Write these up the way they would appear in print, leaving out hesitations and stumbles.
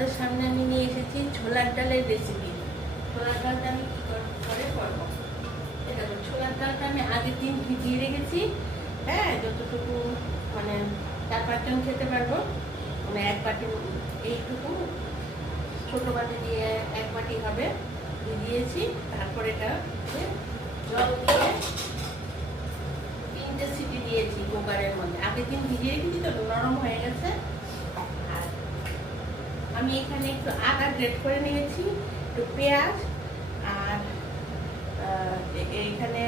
তোমাদের সামনে আমি নিয়ে এসেছি ছোলার ডালের রেসিপি। ছোলার ডালটা আমি কী করে করবো, এটা ছোলার ডালটা আমি আগের দিন ভিজিয়ে রেখেছি। হ্যাঁ, যতটুকু মানে 4-5 জন খেতে পারবো, মানে 1 বাটি, এইটুকু ছোটো বাটি দিয়ে 1 বাটি হবে ভিজিয়েছি। তারপর এটা জল দিয়ে 3টে সিটি দিয়েছি কুকারের মধ্যে। আগের দিন ভিজিয়ে রেখেছি তো নরম হয়ে গেছে। আর আমি এখানে একটু আদা গ্রেট করে নিয়েছি, একটু পেঁয়াজ, আর এখানে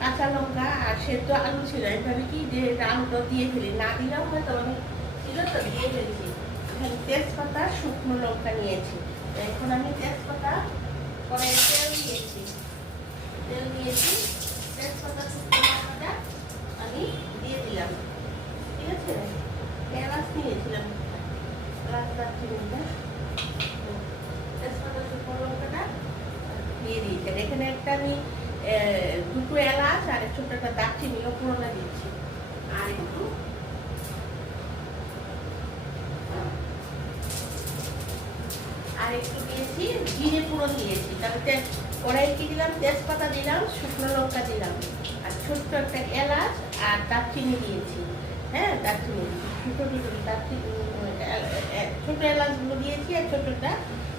কাঁচা লঙ্কা আর সেদ্ধ আলু ছিল। এভাবে কি যে আলুটা দিয়ে ফেলি, না দিলেও হয়তো আমি ছিল তো দিয়ে ফেলেছি। এখানে তেজপাতা, শুকনো লঙ্কা নিয়েছি। এখন আমি তেজপাতা পরে তেল দিয়েছি, তেজপাতা শুকনো লঙ্কাটা আমি দিয়ে দিলাম। ঠিক আছে, এলাচ নিয়েছিলাম, তেজপাতা শুকনো লঙ্কাটা দিয়ে দিয়েছেন। এখানে একটা আমি 2টো এলাচ আর ছোট্ট একটা দারচিনিও পুরোটা দিচ্ছি। আর একটু দিয়েছি জিরে ফোড়ন দিয়েছি। তারপরে কড়াই কি দিলাম, তেজপাতা দিলাম, শুকনো লঙ্কা দিলাম, আর ছোট্ট একটা এলাচ আর দারচিনি দিয়েছি। হ্যাঁ, দারচিনি ছোট এলাচগুলো দিয়েছি আর ছোটটা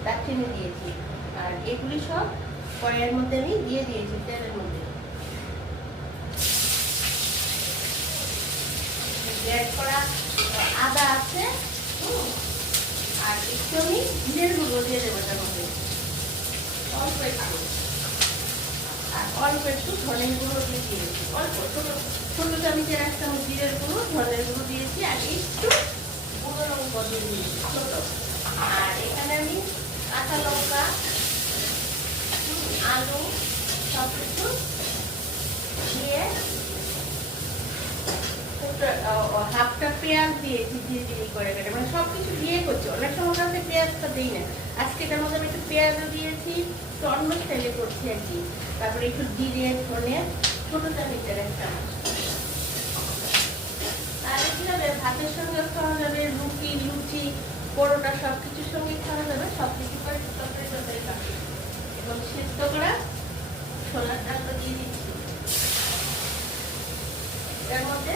দারচিনি দিয়েছি। আর এগুলি সব কড়াইয়ের মধ্যে আমি দিয়ে দিয়েছি তেলের মধ্যে। গ্রেট করা আদা আছে, আর একটু আমি জিরের গুঁড়ো দিয়ে দেবো তার মধ্যে, অল্প একটু, আর অল্প একটু ধনের গুঁড়ো দিয়ে দিয়েছি। অল্প ছোটো চামচে 1 চামচ জিরের গুঁড়ো, ধনের গুঁড়ো দিয়েছি, আর একটু গুঁড়ো লঙ্কা দিয়ে দিয়েছি ছোটো। আর এখানে আমি কাঁচা লঙ্কা, আলু সব কিছু দিয়ে, হাফটা পেঁয়াজ দিয়েছি ঝিরি করে কেটে, মানে সব কিছু দিয়ে করছি। অনেক সময় আমি পেঁয়াজটা দিই না, আজকে এটার মধ্যে আমি একটু পেঁয়াজও দিয়েছি, একটু অন্য স্টাইলে করছি আর কি। তারপরে একটু জিরে, ধনে, ছোটো চামচের 1 চামচ। তাহলে কি হবে, ভাতের সঙ্গে খাওয়া যাবে, রুটি, লুচি, পরোটা সব কিছুর সঙ্গে খাওয়া যাবে। সব কিছু করে তরকারি খাবে। এবং সিদ্ধ করা ছোলার ডালটা দিয়ে দিচ্ছি, এর মধ্যে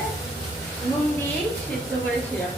নুন দিয়েই সিদ্ধ করেছিলাম।